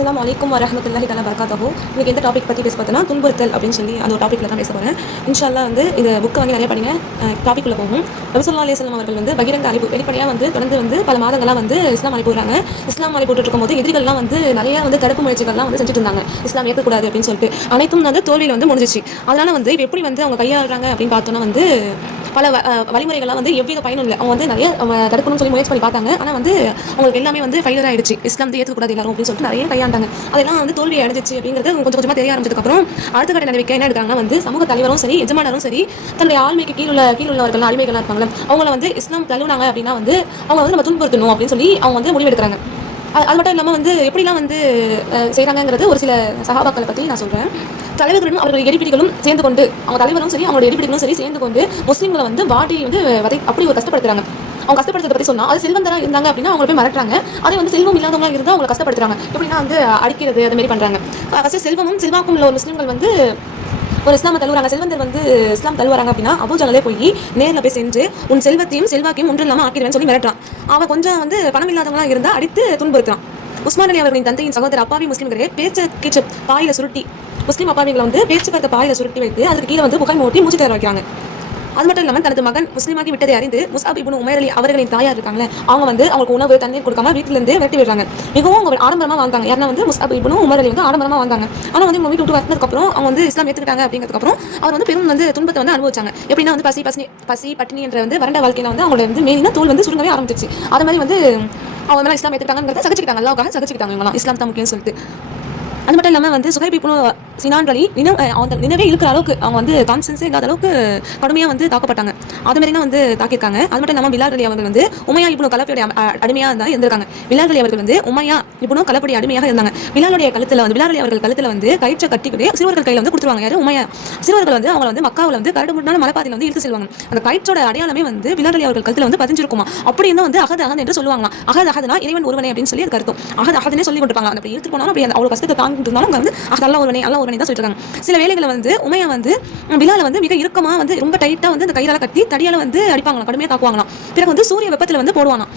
அஸ்ஸலாமு அலைக்கும் வரஹ்மத்துல்லாஹி தஆலா பரகாத்துஹு. இன்னைக்கு எந்த டாபிக் பற்றி பேச பார்த்தோன்னா துன்புறுத்தல் அப்படின்னு சொல்லி அந்த ஒரு டாப்பிக்கில் தான் பேச போகிறேன். இன்ஷா அல்லாஹ் வந்து இந்த புக்கை வந்து நிறைய படிங்க. டாப்பிக்குள்ளே போகும். நபி ஸல்லல்லாஹு அலைஹி வஸல்லம் அவர்கள் வந்து பகிரங்க அழைப்பு வெளிப்படையாக வந்து தொடர்ந்து வந்து பல மாதங்களாக வந்து இஸ்லாம் அழைப்பு விடுறாங்க. இஸ்லாம் அழைப்பு விட்டுருக்கும் போது எதிரிகள்லாம் வந்து நிறைய வந்து தடுப்பு முயற்சிகள்லாம் வந்து செஞ்சுட்டு இருந்தாங்க. இஸ்லாம் ஏற்கக்கூடாது அப்படின்னு சொல்லிட்டு அனைத்தும் வந்து தோல்வியில் வந்து முடிஞ்சிச்சு. அதனால வந்து எப்படி வந்து அவங்க கையாளுறாங்க அப்படின்னு பார்த்தோன்னா வந்து பல வழிமுறைகள்லாம் வந்து எவ்வித பயனும் இல்லை. அவங்க வந்து நிறைய தடுக்கணும்னு சொல்லி முயற்சி பண்ணி பார்த்தாங்க. ஆனால் வந்து அவங்களுக்கு எல்லாமே வந்து ஃபெயிலியர் ஆயிடுச்சு. இஸ்லாம் வந்து ஏற்கக்கூடாது எல்லாரும் அப்படின்னு சொல்லிட்டு நிறைய கையாண்டாங்க. அதெல்லாம் வந்து தோல்வி அடைஞ்சிச்சு அப்படிங்கிறது கொஞ்சம் கொஞ்சமாக தெரிய ஆரம்பிச்சதுக்கப்புறம் அடுத்த கட்ட நடவடிக்கை என்ன எடுக்காங்கன்னா வந்து சமூக தலைவரும் சரி எஜமானரும் சரி தன்னுடைய ஆளுமைக்கு கீழுள்ளவர்கள் அடிமைகளாக இருப்பாங்களே அவங்கள வந்து இஸ்லாம் தழுவுனாங்க அப்படின்னா வந்து அவங்க வந்து நம்ம துன்புறுத்தணும் அப்படின்னு சொல்லி அவங்க வந்து முடிவெடுக்கிறாங்க. அது மட்டும் இல்லாமல் வந்து எப்படிலாம் வந்து செய்கிறாங்கிறது ஒரு சில சகாபாக்களை பற்றி நான் சொல்கிறேன். தலைவர்களும் அவர்கள் எடிப்பிடிகளும் சேர்ந்து கொண்டு அவங்க தலைவரும் சரி அவங்களோட எடிப்பிடிகளும் சரி சேர்ந்து கொண்டு முஸ்லீம்களை வந்து வாட்டி வந்து அப்படி ஒரு கஷ்டப்படுத்துறாங்க. அவங்க கஷ்டப்படுறத பற்றி சொன்னால் அது செல்வந்தராக இருந்தாங்க அப்படின்னா அவங்களை போய் மிரட்டுறாங்க. அதே வந்து செல்வம் இல்லாதவங்களாக இருந்தால் அவங்களை கஷ்டப்படுத்துறாங்க. எப்படின்னா வந்து அடிக்கிறது அது மாதிரி பண்ணுறாங்க. ஃபஸ்ட்டு செல்வமும் செல்வாக்கும் உள்ள ஒரு முஸ்லீம்கள் வந்து ஒரு இஸ்லாமை தழுவுறாங்க. செல்வந்தர் வந்து இஸ்லாம் தழுவுறாங்க அப்படின்னா அபூஜஹலே போய் நேரில் போய் சென்று உன் செல்வத்தையும் செல்வாக்கையும் ஒன்றும் இல்லாமல் ஆக்கிடுவேன்னு சொல்லி மிரட்டுறான். அவன் கொஞ்சம் வந்து பணம் இல்லாதவங்களா இருந்தால் அடித்து துன்புறுத்துறான். உஸ்மான் அலி அவர்களின் தந்தையின் சகோதரர் அப்பாவி முஸ்லீம்களே பேச்சு பாயில சுருட்டி முஸ்லீம் அப்பாவிகளை வந்து பேச்சுக்கருத்த பாயில சுருட்டி வைத்து அதுக்கு கீழே வந்து புகை மூட்டி மூச்சு தேர வைக்கிறாங்க. அது மட்டும் இல்லாமல் தனது மகன் முஸ்லீமாகி விட்டதை அறிந்து முஸ்அப் இப்னு உமைர் அலி அவர்களின் தாயார் இருக்காங்களே அவங்க வந்து அவங்களுக்கு உணவு தண்ணீர் கொடுக்காம வீட்டிலிருந்து விரட்டி விடுறாங்க. மிகவும் அவங்க ஆடம்பரமாக வாழ்ந்தாங்க. யாருன்னா வந்து முஸ்அப் இப்னு உமைர் அலி வந்து ஆடம்பரமாக வாழ்ந்தாங்க. ஆனால் வந்து வீட்டு விட்டு வந்ததுக்கப்புறம் அவங்க வந்து இஸ்லாம் ஏற்றுக்கிட்டாங்க அப்படிங்கிறதுக்கப்புறம் அவர் வந்து பெரும் வந்து துன்பத்தை வந்து அனுபவிச்சாங்க. எப்படின்னா வந்து பசி பட்டினி என்ற வந்து வறண்ட வாழ்க்கையில் வந்து அவங்களோட வந்து மேலினா தோல் வந்து சுருங்கவே ஆரம்பிச்சிச்சு. அது மாதிரி வந்து அவங்க மேலே இஸ்லாம் ஏற்றுக்கிட்டாங்கிறத சகிச்சுக்கிட்டாங்க. அல்லாஹ்வுக்காக சகிச்சுக்கிட்டாங்க இவங்களாம் இஸ்லாம் தான் முக்கியம்னு சொல்லிட்டு. அது மட்டும் இல்லாமல் வந்து சுஹைப் இப்னு சினான் அலி அந்த நினைவே இழுக்கிற அளவுக்கு அவங்க வந்து கான்ஃபிடன்ஸே இல்லாத அளவுக்கு கடுமையாக வந்து தாக்கப்பட்டாங்க. அது மாதிரி தான் வந்து தாக்கியிருக்காங்க. அது மட்டும் இல்லாமல் பிலால் அலி அவர்கள் வந்து உமையா இப்னு கலப்படி அடிமையாக தான் இருந்திருக்காங்க. பிலால் அலி அவர்கள் வந்து உமையா இப்னு கலப்படி அடிமையாக இருந்தாங்க. பிலால் அலி அவர்கள் கழுத்தில் வந்து கயிற்றை கட்டிக்கிட்டு சிறுவர்கள் கையில் வந்து கொடுத்துருவாங்க. யாரும் உமையா சிறுவர்கள் வந்து அவங்க வந்து மக்காவில் வந்து கரடு முன்னாடி மலைப்பாதையில் வந்து இழுத்து செல்வாங்க. அந்த கயிற்றோட அடையாளமே வந்து பிலால் அலி அவர்கள் கழுத்தில் வந்து பதிஞ்சிருக்குமா. அப்படி இருந்தால் வந்து அகது என்று சொல்லுவாங்களாம். அகதுனா இறைவன் ஒருவனே அப்படின்னு சொல்லி அது கருத்தும். அகதுனே சொல்லி கொடுப்பாங்க. அப்படி இழுத்து போனாலும் அப்படி அவ்வளோ கஷ்டத்தை தாங்கிட்டு இருந்தாலும் வந்து அல்லா ஒருவனே தான் சொல்லிட்டு இருக்காங்க. சில வேளைகளை வந்து உமையா வந்து பிலால வந்து மிக இறுக்கமா வந்து ரொம்ப டைட்டா வந்து அந்த கையால கட்டி தடியால வந்து அடிப்பாங்களாம், கடுமையா தாக்குவாங்களாம். பிறகு வந்து சூரிய வெப்பத்துல வந்து போடுவானா,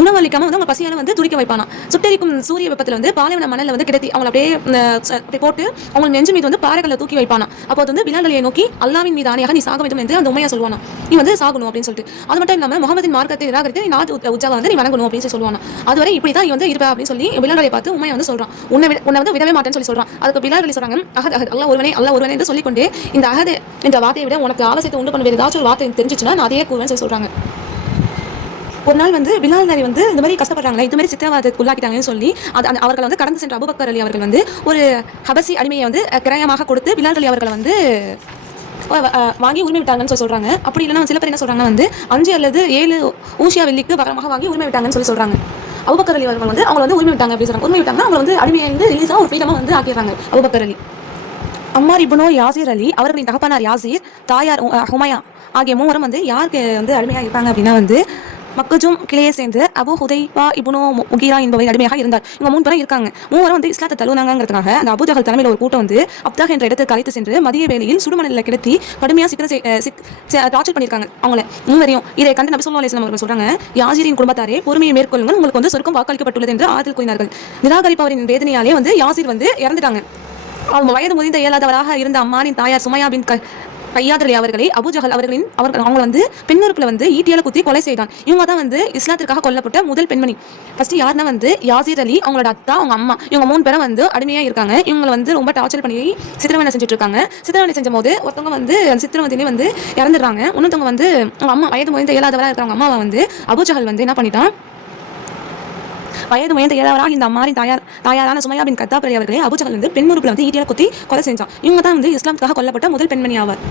உணவு அளிக்காம வந்து அவங்க பசியால வந்து துடிக்க வைப்பானா. சுட்டெரிக்கும் சூரிய வெப்பத்தில் வந்து பாலைவன மணலில் வந்து கிடத்தி அவங்க அப்படியே போட்டு அவங்க நெஞ்சு மீது வந்து பாறைகளை தூக்கி வைப்பானா. அப்போ வந்து பிலால் அலியை நோக்கி அல்லாவின் மீது ஆணையாக நீ சாக வேண்டும் என்று அந்த உமையா சொல்லுவானா. நீ வந்து சாகணும் அப்படின்னு சொல்லிட்டு. அது மட்டும் இல்லாமல் முகமதின் மார்க்கத்தை நிராகரித்து நீ நாட்டு உச்சாவை வந்து நீ வணங்கணும் அப்படின்னு சொல்லுவானா. அதுவரை இப்படி தான் நீ வந்து இருப்பா அப்படின்னு சொல்லி பிலால் அலியை பார்த்து உமையா வந்து சொல்றான். உன்னை வந்து விடவே மாட்டேன்னு சொல்லி சொல்றான். அதுக்கு பிலால் அலி சொல்றாங்க அகத் அல்லா ஒருவனே என்று சொல்லிக்கொண்டே இந்த அகது என்ற வார்த்தையை விட உனக்கு ஆலோசனை உண்டு பண்ண வேறு ஏதாச்சும் ஒரு வார்த்தை தெரிஞ்சிச்சுன்னா நான் அதே கூறுவேன்னு சொல்லி சொல்றாங்க. ஒரு நாள் வந்து பிலால் அலி வந்து இந்த மாதிரி கஷ்டப்படுறாங்களே, இது மாதிரி சித்திரவதைக்கு உள்ளாக்கிட்டாங்கன்னு சொல்லி அவர்கள் வந்து கடந்து சென்ற அபூபக்கர் அலி அவர்கள் வந்து ஒரு ஹபசி அடிமையை வந்து கிரயமாக கொடுத்து பிலால் அலி அவர்களை வந்து வாங்கி உரிமை விட்டாங்கன்னு சொல்லி சொல்றாங்க. அப்படி இல்லைன்னா சில பேர் என்ன சொல்றாங்க வந்து 5 அல்லது 7 ஊசியா வெள்ளிக்கு பகரமாக வாங்கி உரிமை விட்டாங்கன்னு சொல்லி சொல்றாங்க. அபூபக்கர் அலி அவர்கள் வந்து அவங்க வந்து உரிமை விட்டாங்க அப்படி சொல்றாங்க. உரிமை விட்டாங்கன்னா அவங்க வந்து அடிமையை வந்து ரிலீஸாக ஒரு ஃப்ரீடமாக வந்து ஆக்கிடுறாங்க அபூபக்கர் அலி. அம்மார் இப்னு யாசிர் அலி அவர்களின் தகப்பனார் யாசிர், தாயார் ஹுமையா ஆகிய மூவரும் வந்து யாருக்கு வந்து அடிமையாக இருப்பாங்க அப்படின்னா வந்து மக்கஜும் கிளையை சேர்ந்து அபு ஹுதைபா இப்னு முகீரா என்பவை அடிமையாக இருந்தார். இவங்க 3 பேரும் இருக்காங்க. மூவரும் வந்து இஸ்லாத்தை தழுவுனாங்கிறதுக்காக அந்த அபூஜஹல் தலைமையில் ஒரு கூட்டம் வந்து அப்தாக என்ற இடத்துக்கு அழைத்து சென்று மதிய வேளையில் சுடுமணலில் கிடத்தி கடுமையாக டார்ச்சர் பண்ணியிருக்காங்க அவங்கள மூவரையும். இதை கண்டு நபி ஸல்லல்லாஹு அலைஹி வஸல்லம் அவர்கள் சொல்றாங்க, யாசிரின் குடும்பத்தாரே பொறுமையை மேற்கொள்ளுங்கள், உங்களுக்கு வந்து சொர்க்கம் வாக்களிக்கப்பட்டுள்ளது என்று ஆறுதல் கூறினார்கள். நிராகரிப்பவரின் வேதனையாலே வந்து யாசிர் வந்து இறந்துட்டாங்க. அவங்க வயது முதிர்ந்த இயலாதவராக இருந்த அம்மாரின் தாயார் சுமையா பின் கையாத் அலி அவர்களை அபூஜஹல் அவங்க வந்து பெண்ணுறுப்புல வந்து ஈட்டியால குத்தி கொலை செய்தான். இவங்க தான் வந்து இஸ்லாத்திற்காக கொல்லப்பட்ட முதல் பெண்மணி. ஃபர்ஸ்ட் யாருன்னா வந்து யாசிர் அலி, அவங்களோட அத்தா, அவங்க அம்மா, இவங்க 3 பேரும் வந்து அடிமையா இருக்காங்க. இவங்களை வந்து ரொம்ப டார்ச்சர் பண்ணி சித்திரவதை செஞ்சுட்டு இருக்காங்க. சித்திரவதை செஞ்ச போது ஒருத்தவங்க வந்து அந்த சித்திரவதையிலே வந்து இறந்துடுறாங்க. இன்னொருத்தவங்க வந்து அவங்க அம்மா வயது முதிர்ந்த இயலாதவராக இருக்கிறவங்க அம்மாவை வந்து அபூஜஹல் வந்து என்ன பண்ணிட்டான், வயது முயன்ற ஏழாவராக இந்த அம்மாரின் தாயாரான சுமையா பின் கத்தாப் அலி அவர்களை அபூஜஹல் வந்து பெண்ணுறுப்புல வந்து ஈட்டியால குத்தி கொலை செஞ்சான். இவங்க தான் வந்து இஸ்லாமுக்காக கொல்லப்பட்ட முதல் பெண்மணி ஆவார்.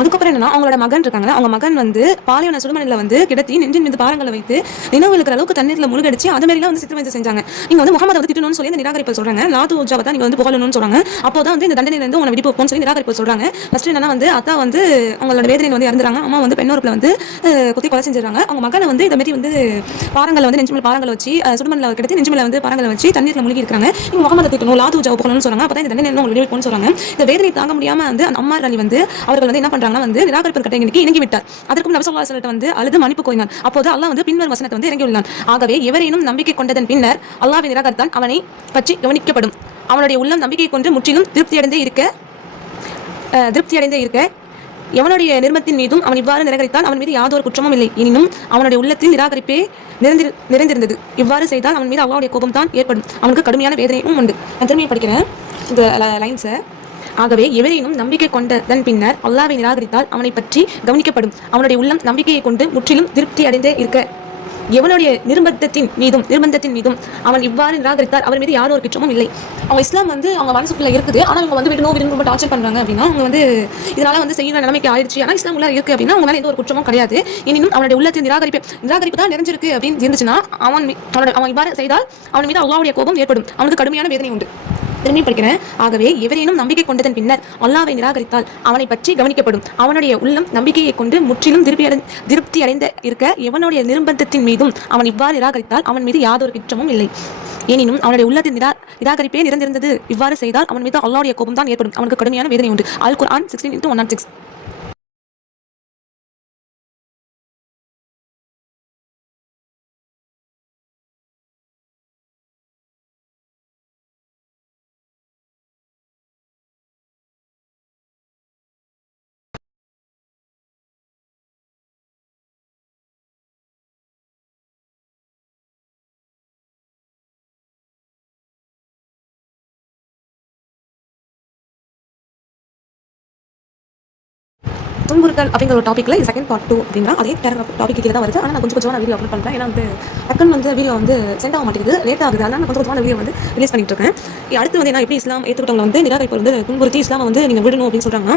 அதுக்கப்புறம் என்னன்னா அவங்களோட மகன் இருக்காங்க. அவங்க மகன் வந்து பாலைவன சுடுமணலில் வந்து கிடத்தி நெஞ்சின் மீது பாரங்களை வைத்து நினைவு இருக்கிற அளவுக்கு தண்ணீரில் முழுகடிச்சு அது மாதிரிலாம் வந்து சித்திரவதை செஞ்சாங்க. நீங்க வந்து முகமது வந்து திட்டணும்னு சொல்லி இந்த நிராகரிப்பு சொல்றாங்க. நாத்து உஜாவை தான் நீங்க வந்து புகழணும்னு சொல்றாங்க. அப்போதான் வந்து இந்த தண்டனையிலிருந்து உங்களை விடுப்பு வைப்போம்னு சொல்லி நிராகரிப்பு சொல்றாங்க. ஃபர்ஸ்ட் என்னன்னா வந்து அத்தா வந்து அவங்களோட வேதனை வந்து இறந்துறாங்க. அம்மா வந்து பெண்ணோருப்புல வந்து குத்தி கொலை செஞ்சிடறாங்க. அவங்க மகனை வந்து இந்த மாதிரி வந்து பாரங்களை வந்து நெஞ்சு மேல பாரங்களை வச்சு சுடுமணலில் கிடத்தி நெஞ்சு மேல வந்து பாரங்களை வச்சு தண்ணீரில் முழுகி இருக்காங்க. இவங்க முகமது திட்டணும், லாத்து உஜாவை புகழணும்னு சொல்றாங்க. அப்பதான் இந்த தண்டனை உங்களுக்கு விடுவிப்போம்னு சொல்றாங்க. இந்த வேதனை தாங்க முடியாம வந்து அந்த அம்மார் அலி வந்து அவர்கள் வந்து என்ன பண்றாங்க, பண்றாங்கன்னா வந்து நிராகரிப்பு கட்டளைக்கு இணங்கி விட்டார். அதற்கும் நபி ஸல்லல்லாஹு அலைஹி வஸல்லம் வந்து அழுது மன்னிப்பு கோரினார். அப்போது அல்லாஹ் வந்து பின்வரும் வசனத்தை வந்து இறங்கியுள்ளான். ஆகவே எவரேனும் நம்பிக்கை கொண்டதன் பின்னர் அல்லாஹ்வை நிராகரித்தால் அவனை பற்றி கவனிக்கப்படும். அவனுடைய உள்ளம் நம்பிக்கை கொண்டு முற்றிலும் திருப்தியடைந்தே இருக்க எவனுடைய நிர்மத்தின் மீதும் அவன் இவ்வாறு நிராகரித்தால் அவன் மீது யாதொரு குற்றமும் இல்லை. எனினும் அவனுடைய உள்ளத்தில் நிராகரிப்பே நிறைந்திருந்தது. இவ்வாறு செய்தால் அவன் மீது அல்லாஹ்வுடைய கோபம் தான் ஏற்படும். அவனுக்கு கடுமையான வேதனையும் உண்டு. நான் திரும்பியும் படிக்கிறேன் இந்த லைன்ஸை. ஆகவே எவரேனும் நம்பிக்கை கொண்டதன் பின்னர் அல்லாஹ்வை நிராகரித்தால் அவனை பற்றி கவனிக்கப்படும். அவனுடைய உள்ளம் நம்பிக்கையை கொண்டு முற்றிலும் திருப்தி அடைந்தே இருக்க எவனுடைய நிர்பந்தத்தின் மீதும் அவன் இவ்வாறு நிராகரித்தால் அவர் மீது யாரும் ஒரு குற்றமும் இல்லை. அவங்க இஸ்லாம் வந்து அவங்க மனசுக்குள்ள இருக்குது. ஆனால் அவங்க வந்து விடணும் ரொம்ப டார்ச்சர் பண்றாங்க அப்படின்னா அவங்க வந்து இதனால வந்து செய்யற நிலைமைக்கு ஆயிடுச்சு. ஆனால் இஸ்லாம் உள்ள இருக்கு அப்படின்னா அவங்க மேல எந்த ஒரு குற்றமும் கிடையாது. எனினும் அவனுடைய உள்ளத்தில் நிராகரிப்பு தான் நிறைஞ்சிருக்கு அப்படின்னு இருந்துச்சுன்னா அவன் இவ்வாறு செய்தால் அவன் மீது அல்லாஹ்வுடைய கோபம் ஏற்படும். அவனுக்கு கடுமையான வேதனை உண்டு. திரும்பி படிக்கிறேன். ஆகவே எவரேனும் நம்பிக்கை கொண்டதன் பின்னர் அல்லாஹ்வை நிராகரித்தால் அவனை பற்றி கவனிக்கப்படும். அவனுடைய உள்ளம் நம்பிக்கையை கொண்டு முற்றிலும் திருப்தி அடைந்த இருக்க எவனுடைய நிர்பந்தத்தின் மீதும் அவன் இவ்வாறு நிராகரித்தால் அவன் மீது யாதொரு குற்றமும் இல்லை. எனினும் அவனுடைய உள்ளத்தில் நிராகரிப்பே நிறைந்திருந்தது. இவ்வாறு செய்தால் அவன் மீது அல்லாஹ்வுடைய கோபம் தான் ஏற்படும். அவனுக்கு கடுமையான வேதனை உண்டு. அல் குர்ஆன் 16:106. துன்புறுத்தல் அப்படிங்கிற ஒரு டாப்பிக்ல இது செகண்ட் பார்ட் 2 அப்படின்னா அதே டாபிக் கீழே தான் வருது. ஆனால் நான் கொஞ்சம் வீடியோ அப்லோட் பண்ணுறேன். ஏன்னா வந்து டக்குன்னு வந்து வீடியோ வந்து சென்ட் ஆக மாட்டேங்குது, லேட் ஆகுது. அதனால நான் கொஞ்சம் வீடியோ வந்து ரிலீஸ் பண்ணிட்டு இருக்கேன். அடுத்து வந்து என்ன எப்படி இஸ்லாம் ஏற்றுக்கிட்டவங்க வந்து நிராகரிப்பு வந்து துன்புறுத்தி இஸ்லாமை வந்து நீங்கள் விடணும் அப்படின்னு சொல்றாங்கன்னா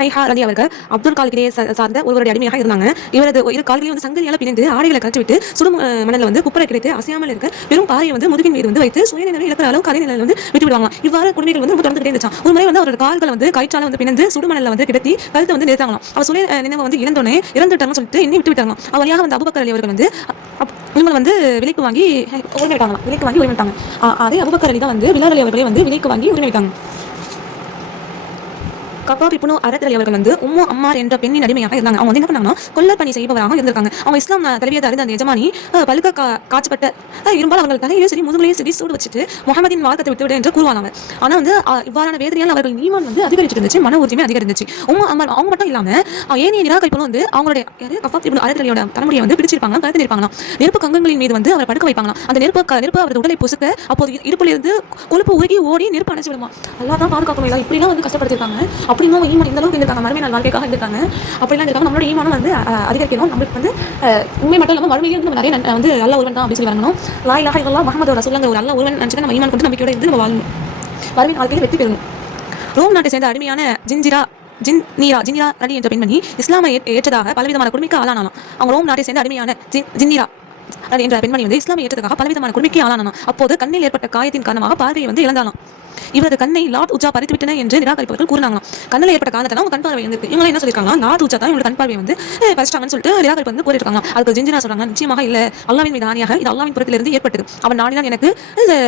ஹைஹா ரலி அவர்கள் அப்துல் காலிலேயே சார்ந்த ஒருவருடைய அடிமையாக இருந்தாங்க. இவரது இரு கால்களையும் வந்து சங்கிலியால் பிணைந்து ஆடைகளை கழற்றிவிட்டு சுடும் மணலில் வந்து குப்பரை கிடைத்து அசையாமல் இருக்க பெரும் பாறையை வந்து முதுகின் மீது வந்து வைத்து சுயநிலை இழக்கிற அளவுக்கு அதே நிலையில் வந்து விட்டு விடுவாங்க. இவ்வாறு குடும்பங்கள் வந்து தொடர்ந்துகிட்டே இருந்துச்சான். ஒரு முறை வந்து அவரோட கால்களை வந்து கயிற்றால வந்து பிணைந்து சுடுமணலில் வந்து கிடத்தி கழுத்தை வந்து நிறுத்தாங்களாம். அவர் சுய நினைவை வந்து இறந்துட்டாங்கன்னு சொல்லிட்டு இன்னும் விட்டு விட்டாங்க. அவர் வழியாக வந்து அபூபக்கர் அலி அவர்கள் வந்து இவங்க வந்து விலைக்கு வாங்கி உரிமைட்டாங்க. அதே அபூபக்கர் அலி தான் வந்து பிலால் அலி அவர்களை வந்து விலைக்கு வாங்கி உரிமைட்டாங்க. கபாப் இப்னு அரத் அலி அவர்கள் வந்து உம்மு அம்மார் என்ற பெண்ணின் அடிமையாக இருந்தாங்க. அவங்க வந்து என்ன பண்ணாங்கன்னா கொள்ளர் பணி செய்பவராக இருந்திருக்காங்க. அவங்க இஸ்லாம் தலைவியதை அறிந்த அந்த எஜமானி பழுக்க காய்ச்சப்பட்ட இரும்பால் அவர்கள் தலையிலே சரி முதுகுலையும் சரி சூடு வச்சுட்டு முகமதின் மார்க்கத்தை விட்டுவிடு என்று கூறுவாங்க. ஆனால் வந்து இவ்வாறான வேதனையால் அவர்கள் ஈமான் வந்து அதிகரிச்சுட்டு இருந்துச்சு, மன உறுதியுமே அதிகரிச்சு. உம்மு அம்மார் அவங்க மட்டும் இல்லாம ஏனைய நிராகரிப்புகளும் வந்து அவங்களுடைய கபாப் இப்னு அரத் அலியோட தலைமுடியை வந்து பிடிச்சிருப்பாங்க, கழுத்து இருப்பாங்க. நெருப்பு கங்கங்களின் மீது வந்து அவர் படுக்க வைப்பாங்க. அந்த நெருப்பு அவரது உடலை பொசுக்க அப்போது இடுப்புல இருந்து கொழுப்பு உருகி ஓடி நெருப்பு அணைச்சு விடுமா. அல்லாஹ் தான் பாதுகாக்கணும். இப்படிலாம் வந்து கஷ்டப்படுத்திருக்காங்க. அப்படின்னா ஈமான் இந்த அளவுக்கு இருக்காங்க, மறுமை நாள் வாழ்க்கைக்காக இருக்காங்க. அப்படிலாம் இருக்காங்க. நம்மளோட ஈமானம் வந்து அதிகரிக்கணும். நம்மளுக்கு வந்து உண்மை மட்டும் இல்லாமல் மறுமையிலும் நம்ம நிறைய வந்து அல்லாஹ் ஒருவன் தான் அப்படின்னு சொல்லி வரணும். லா இலாஹ இல்லல்லாஹ் முஹம்மது ரசூலுல்லாஹ் ஒரு அல்லாஹ் ஒருவன் நினைச்சு நம்ம ஈமான் கொண்டு நம்பிக்கையோட இருந்து நம்ம வாழணும். மறுமை வாழ்க்கையில் வெற்றி பெறணும். ரோம் நாட்டை சேர்ந்த அடிமையான ஜின்னிரா ரலி என்ற பெண்மணி இஸ்லாமை ஏற்றதாக பலவிதமான கொடுமைக்கு ஆளானாலாம். அவங்க ரோம் நாட்டை சேர்ந்த அடிமையான ஜின்னிரா என்ற பெண்மணி வந்து இஸ்லாமை ஏற்றதாக பலவிதமான கொடுமைக்கு ஆளானாலாம். அப்போது கண்ணில் ஏற்பட்ட காயத்தின் காரணமாக பார்வையை வந்து இழந்தாலாம். இவரது கண்ணை லாட் உச்சா பறித்துவிட்டன என்று நிராகரிப்பவர்கள் கூறினாங்களாம். கண்ணில் ஏற்பட்ட காரணத்தால் அவங்க கண் பார்வை வந்து இவங்க என்ன சொல்லியிருக்காங்க, லாட் உச்சா தான் இவங்க கண் பார்வை வந்து பறிச்சிட்டாங்கன்னு சொல்லிட்டு நிராகரிப்பு வந்து கூறியிருக்காங்க. அதுக்கு ஜின்ஜினா சொல்றாங்க, நிச்சயமாக இல்ல, அல்லாஹ்வின் மீது ஆணையாக இது அல்லாஹ்வின் புறத்திலிருந்து ஏற்பட்டது. அவன் நாடினால் எனக்கு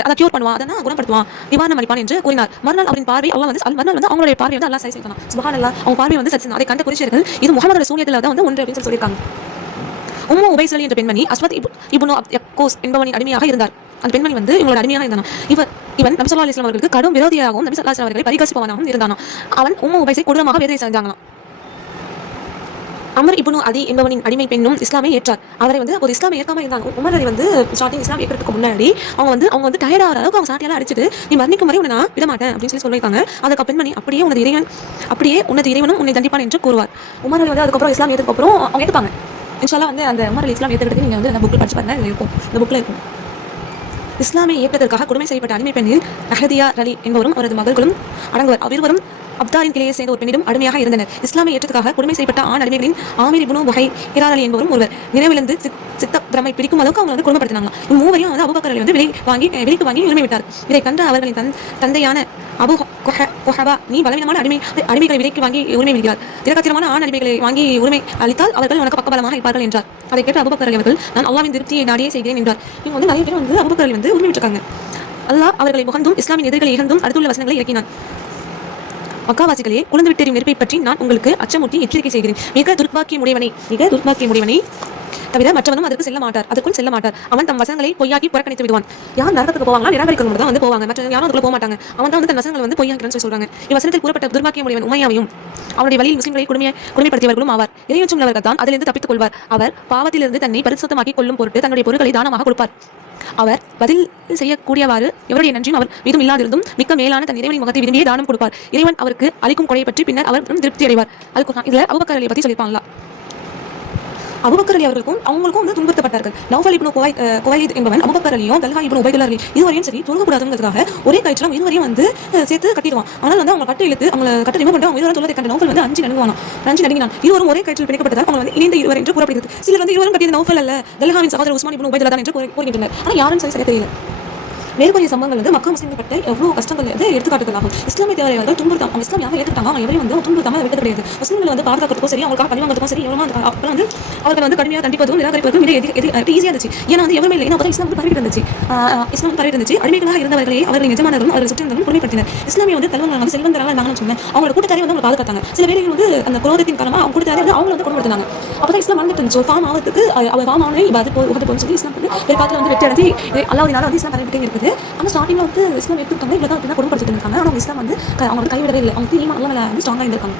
அதை கியூர் பண்ணுவான், அதை குணப்படுத்துவான், நிவாரணம் அளிப்பான் என்று கூறினார். மறுநாள் அவரின் பார்வை அல்லாஹ் வந்து அவங்களுடைய பார்வை வந்து அல்லாஹ் சரி செய்தான். சுப்ஹானல்லாஹ், அவங்க பார்வை வந்து சரி. அதை கண்ட குறிச்சியர்கள் இது முஹம்மது ரசூலுல்லாஹ் தான் வந்து ஒன்று அப்படின்னு சொல்லியிருக்காங்க. உம்மு உபைஸ் என்ற பெண்மணி அஸ்வத் இப்னு யக்கூஸ் என்பவனின் அடிமையாக இருந்தார். அந்த பெண்மணி வந்து இவங்களோட அடிமையாக இருந்தான். இவன் நபி ஸல்லல்லாஹு அலைஹி வஸல்லம் அவர்களுக்கு கடும் விரோதியாகவும் நபி ஸல்லல்லாஹு அலைஹி வஸல்லம் அவர்களை பரிகாசிப்பவனாகவும் இருந்தான். அவன் உம்மு உபைஸை கொடூரமாக வேதனை செஞ்சாங்களாம். அமர் இப்னு அதி என்பவனின் அடிமை பெண்ணும் இஸ்லாமை ஏற்றார். அவரை வந்து ஒரு இஸ்லாமை ஏற்காம இருந்தாங்க. உமர் அலி வந்து ஸ்டார்டிங் இஸ்லாம் ஏற்கிறதுக்கு முன்னாடி அவங்க வந்து டயர்ட் ஆகிற அளவுக்கு அவங்க சாட்டியால அடிச்சுட்டு நீ மரணிக்கும் வரை உன்னை நான் விட மாட்டேன் அப்படின்னு சொல்லியிருக்காங்க. அதுக்கு பெண்மணி அப்படியே உனது இறைவனும் உன்னை தண்டிப்பான் என்று கூறுவார். உமர் அலி வந்து அதுக்கப்புறம் இஸ்லாம் ஏற்றதுக்கப்புறம் அவங்க ஏற்றுப்பாங்க. இன்ஷால்லா வந்து அந்த உமர் அலி இஸ்லாம் ஏற்றுக்கிறதுக்கு நீங்கள் வந்து அந்த புக்கில் படிச்சு பாருங்க, இருக்கும், இந்த புக்கில் இருக்கும். இஸ்லாமை ஏற்பதற்காக கொடுமை செய்யப்பட்ட அடிமை பெண்ணில் அஹதியா ரலி என்பவரும் அவரது மகள்களும் அடங்குவர். இருவரும் அப்தாரின் கிளையை சேர்ந்த ஒரு பெண்ணிடம் அடிமையாக இருந்தனர். இஸ்லாமை ஏற்றதுக்காக கொடுமை செய்யப்பட்ட ஆண் அடிமைகளின் ஆமீர் இப்னு புஹை ஹிரார் அலி என்பவரும் ஒருவர். நினைவிலிருந்து சித்த பிரமை பிடிக்கும் அளவுக்கு அவங்க வந்து கொடுமைப்படுத்தினாங்க. மூவரையும் வந்து அபூபக்கர் அலி வந்து விலைக்கு வாங்கி உரிமை விட்டார். இதை கண்ட அவர்களின் தந்தையான அபு குஹபா, நீ பலவீனமான அடிமைகளை விலைக்கு வாங்கி உரிமை விடுகிறார், திறக்கத்திரமான ஆண் அடிமைகளை வாங்கி உரிமை அளித்தால் அவர்கள் உனக்கு பக்கபலமாக இருப்பார்கள் என்றார். அதை கேட்டு அபூபக்கர் அலி அவர்கள் நான் அல்லாஹ்வின் திருப்தியை நாடியே செய்கிறேன் என்றார். இவங்க வந்து நிறைய பேர் வந்து அபூபக்கர் அலி வந்து உரிமை விட்டுருக்காங்க. அல்லாஹ் அவர்களை புகழ்ந்தும் இஸ்லாமின் எதிர்களை இகழ்ந்தும் அடுத்துள்ள வசனங்களை இறக்கினார். மக்காவாசிகளே, குழந்து விட்டெறியும் நெருப்பை பற்றி நான் உங்களுக்கு அச்சமூட்டி எச்சரிக்கை செய்கிறேன். மிக துர்பாக்கியமுடையவனே தவிர மற்றவனும் அதற்கு செல்ல மாட்டார், அதற்குள் செல்ல மாட்டார். அவன் தம் வசனங்களை பொய்யாக்கி புறக்கணித்து விடுவான். யார் நரகத்துக்கு போவாங்களா, நிராகரிக்கிறவங்க தான் வந்து போவாங்க, மற்ற யாரும் அதுக்குள்ள போக மாட்டாங்க. அவன் தான் வந்து தன் வசனங்களை வந்து பொய்யாக்கிறான்னு சொல்லி சொல்றாங்க. இவ்வசனத்தில் கூறப்பட்ட துர்பாக்கியமுடையவன் உமையாவையும் அவனுடைய வழியில் முஸ்லிம்களை கொடுமைப்படுத்தியவர்களும் ஆவார். இறையச்சம் உள்ளவர்கள் தான் அதிலிருந்து தப்பித்துக் கொள்வார். அவர் பாவத்திலிருந்து தன்னை பரிசுத்தமாக்கிக் கொள்ளும் பொருட்டு தன்னுடைய பொருட்களை தானமாக கொடுப்பார். அவர் பதில் செய்யக்கூடியவாறு எவருடைய நன்றியும் அவர் மீதும் இல்லாதிருந்தும் மிக்க மேலான தன் இறைவனின் முகத்தை விரும்பியே தானம் கொடுப்பார். இறைவன் அவருக்கு அளிக்கும் கொடையை பற்றி பின்னர் அவர் திருப்தி அடைவார். அதுக்கு இதுல அபூபக்கர் அலியை பத்தி சொல்லியிருப்பாங்களா. அபூபக்கர் அலி அவர்களுக்கும் அவங்களுக்கும் வந்து துன்புறுத்தப்பட்டார்கள். நௌஃபல் இப்னு குவைலித் என்பவன் அபூபக்கர் அலியும் தல்ஹா இப்னு உபைதுல்லா அலி இதுவரையும் சரி தொழுகக்கூடாதுங்கிறதுக்காக ஒரே கயிற்றிலும் இதுவரையும் வந்து சேர்த்து கட்டிடுவான். ஆனால் வந்து அவங்க கட்டை இழுத்து அவங்களை கட்டை ரிமூவ் பண்ணிட்டு அவங்க இதுவரை தொழுவதை கண்ட நௌஃபல் வந்து அஞ்சு நடுங்கினான். இருவரும் ஒரே கயிற்றில் பிணைக்கப்பட்டதால் அவங்க வந்து இணைந்த இருவர் என்று கூறப்படுகிறது. சிலர் வந்து இருவரும் கட்டியது நௌஃபல் அல்ல, தல்ஹாவின் சகோதரர் உஸ்மான் இப்னு உபைதுல்லா தான் என்று கூறுகின்றனர். ஆனால் யாரும் சரியா தெரியல. மேற்கூறிய சம்பவங்கள் வந்து மக்கா முஸ்லிம்கள் பட்ட எவ்வளோ கஷ்டங்கள் வந்து எடுத்துக்காட்டுகளாகும். இஸ்லாமிய தேவையாளர்கள் துன்புறுத்தாம அவங்க இஸ்லாம் யாரும் ஏற்றுட்டாங்க, அவங்க எவரையும் வந்து துன்புறுத்தாம விட்டது கிடையாது. முஸ்லிம்களை வந்து பாதுகாக்கிறதுக்கும் சரி, அவங்களுக்காக பழிவாங்கிறதுக்கும் சரி, எவ்வளோ அப்பெல்லாம் வந்து அவர்கள் வந்து கடுமையாக தண்டிப்பதும் நிராகரிப்பதும் ஈஸியாக இருந்துச்சு. ஏன்னா வந்து எவருமே இல்லை, ஏன்னா அப்போ இஸ்லாம் வந்து பரவிட்டு இருந்துச்சு. அடிமைகளாக இருந்தவர்களே அவர்கள் எஜமானர்களும் அவர்கள் சுற்றிருந்தவர்களும் கொடுமைப்படுத்தினர். இஸ்லாமிய வந்து தலைவர்கள் வந்து செல்வந்தராக இருந்தாங்கன்னு சொன்னேன், அவங்களோட கூட்டத்தாரே வந்து அவங்க பாதுகாத்தாங்க. சில வேலைகள் வந்து அந்த குரோதத்தின் காரணமாக அவங்க கூட்டத்தாரே வந்து அவங்களை வந்து கொடுமைப்படுத்தினாங்க. அப்போ இஸ்லாம் வாழ்ந்துட்டு இருந்துச்சு. ஃபார்ம் ஆகிறதுக்கு அவர் ஃபார்ம் ஆனே அது போன்னு சொல்லி இஸ்லாம் வந்து பிற்காலத்தில் வந்து வெற்றி அடைஞ்சு அல்லாஹ்வினால வந்து இஸ்லாம் பரவிட்டே இருக்குது. அந்த ஸ்டார்டிங்ல வந்து இஸ்லாம் எடுத்துக்கிட்டாங்க, இவ்வளோ தான் கொடுமைப்படுத்திட்டு இருக்காங்க. ஆனால் இஸ்லாம் வந்து அவங்க வந்து கைவிடவே இல்லை, அவங்க ஈமான் அல்லாஹ் வந்து ஸ்ட்ராங்காக இருந்திருக்காங்க.